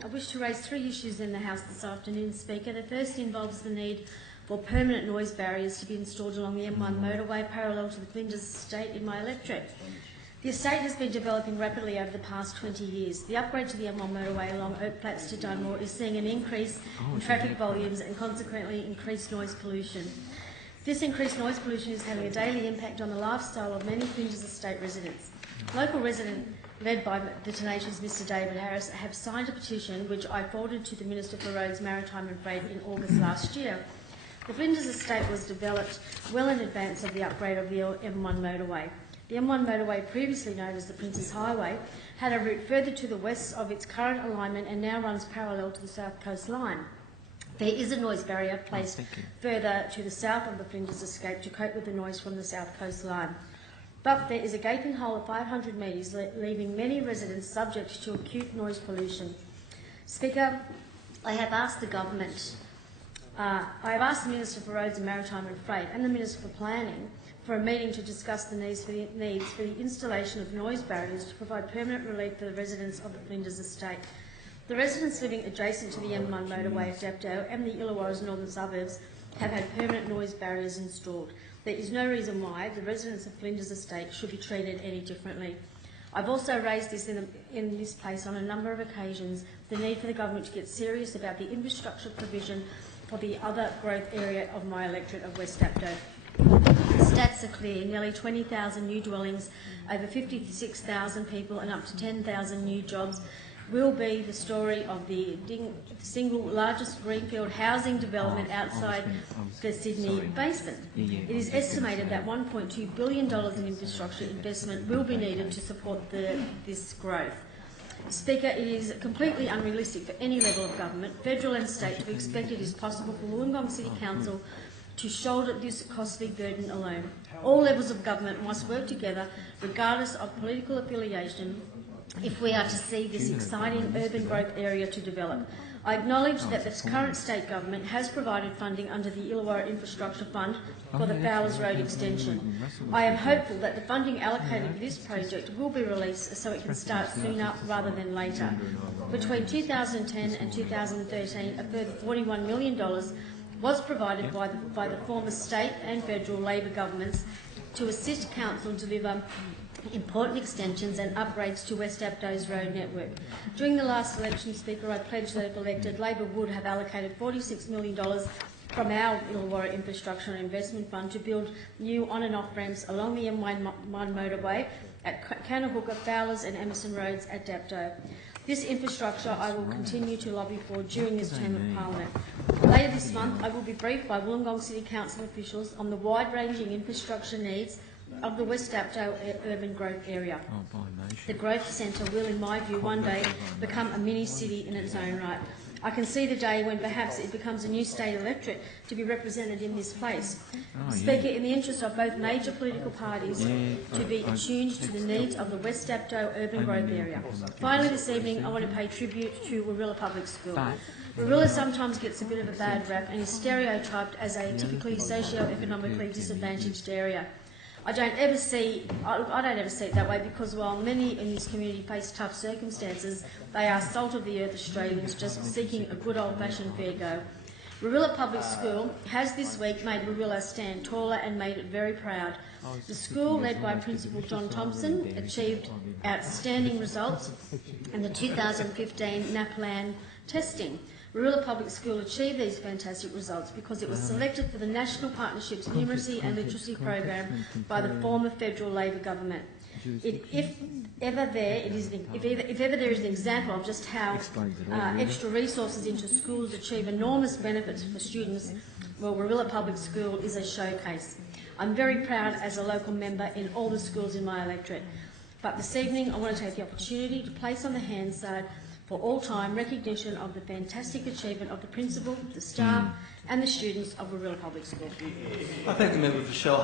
I wish to raise three issues in the House this afternoon, Speaker. The first involves the need for permanent noise barriers to be installed along the M1 motorway parallel to the Flinders estate in my electorate. The estate has been developing rapidly over the past 20 years. The upgrade to the M1 motorway along Oak Flats to Dunmore is seeing an increase in traffic volumes and consequently increased noise pollution. This increased noise pollution is having a daily impact on the lifestyle of many Flinders estate residents. Local residents, led by the tenacious Mr David Harries, have signed a petition which I forwarded to the Minister for Roads, Maritime and Freight in August last year. The Flinders estate was developed well in advance of the upgrade of the M1 motorway. The M1 motorway, previously known as the Princess Highway, had a route further to the west of its current alignment and now runs parallel to the South Coast line. There is a noise barrier placed further to the south of the Flinders escape to cope with the noise from the South Coast line. But there is a gaping hole of 500 metres, leaving many residents subject to acute noise pollution. Speaker, I have asked the government, I have asked the Minister for Roads and Maritime and Freight and the Minister for Planning for a meeting to discuss the needs for the installation of noise barriers to provide permanent relief for the residents of the Flinders estate. The residents living adjacent to the M1 motorway at Dapto and the Illawarra's northern suburbs have had permanent noise barriers installed. There is no reason why the residents of Flinders estate should be treated any differently. I've also raised this in this place on a number of occasions, the need for the government to get serious about the infrastructure provision for the other growth area of my electorate of West Dapto. The stats are clear: nearly 20,000 new dwellings, over 56,000 people and up to 10,000 new jobs will be the story of the single largest greenfield housing development outside the Sydney Basin. It is estimated that $1.2 billion in infrastructure investment will be needed to support this growth. Speaker, it is completely unrealistic for any level of government, federal and state, to expect it is possible for Wollongong City Council to shoulder this costly burden alone. All levels of government must work together, regardless of political affiliation, if we are to see this exciting urban growth area to develop. I acknowledge that the current state government has provided funding under the Illawarra Infrastructure Fund for the Fowlers Road extension. I am hopeful that the funding allocated for this project will be released so it can start sooner rather than later. Between 2010 and 2013, a further $41 million was provided by the former state and federal Labor governments to assist council deliver important extensions and upgrades to West Dapto's road network. During the last election, Speaker, I pledged that if elected, Labor would have allocated $46 million from our Illawarra Infrastructure and Investment Fund to build new on and off ramps along the M1 motorway at Canahooka, Fowlers and Emerson Roads at Dapto. This infrastructure I will continue to lobby for during this term of Parliament. Later this month, I will be briefed by Wollongong City Council officials on the wide-ranging infrastructure needs of the West Dapto urban growth area. The growth centre will, in my view, one day become a mini-city in its own right. I can see the day when perhaps it becomes a new state electorate to be represented in this place. Speaker, in the interest of both major political parties to be attuned to the needs of the West Dapto urban growth area. Finally, this evening, I want to pay tribute to Warilla Public School. Warilla sometimes gets a bit of a bad rap and is stereotyped as a typically socio-economically disadvantaged area. I don't ever see it that way, because while many in this community face tough circumstances, they are salt-of-the-earth Australians just seeking a good old-fashioned fair go. Warilla Public School has this week made Warilla stand taller and made it very proud. The school, led by Principal John Thompson, achieved outstanding results in the 2015 NAPLAN testing. Warilla Public School achieved these fantastic results because it was selected for the National Partnership's Numeracy and Literacy Program by the former federal Labor government. If ever there is an example of just how extra resources into schools achieve enormous benefits for students, well, Warilla Public School is a showcase. I'm very proud as a local member in all the schools in my electorate. But this evening I want to take the opportunity to place on the Hansard for all-time recognition of the fantastic achievement of the principal, the staff and the students of Warilla Public School. I thank the member for Shellharbour.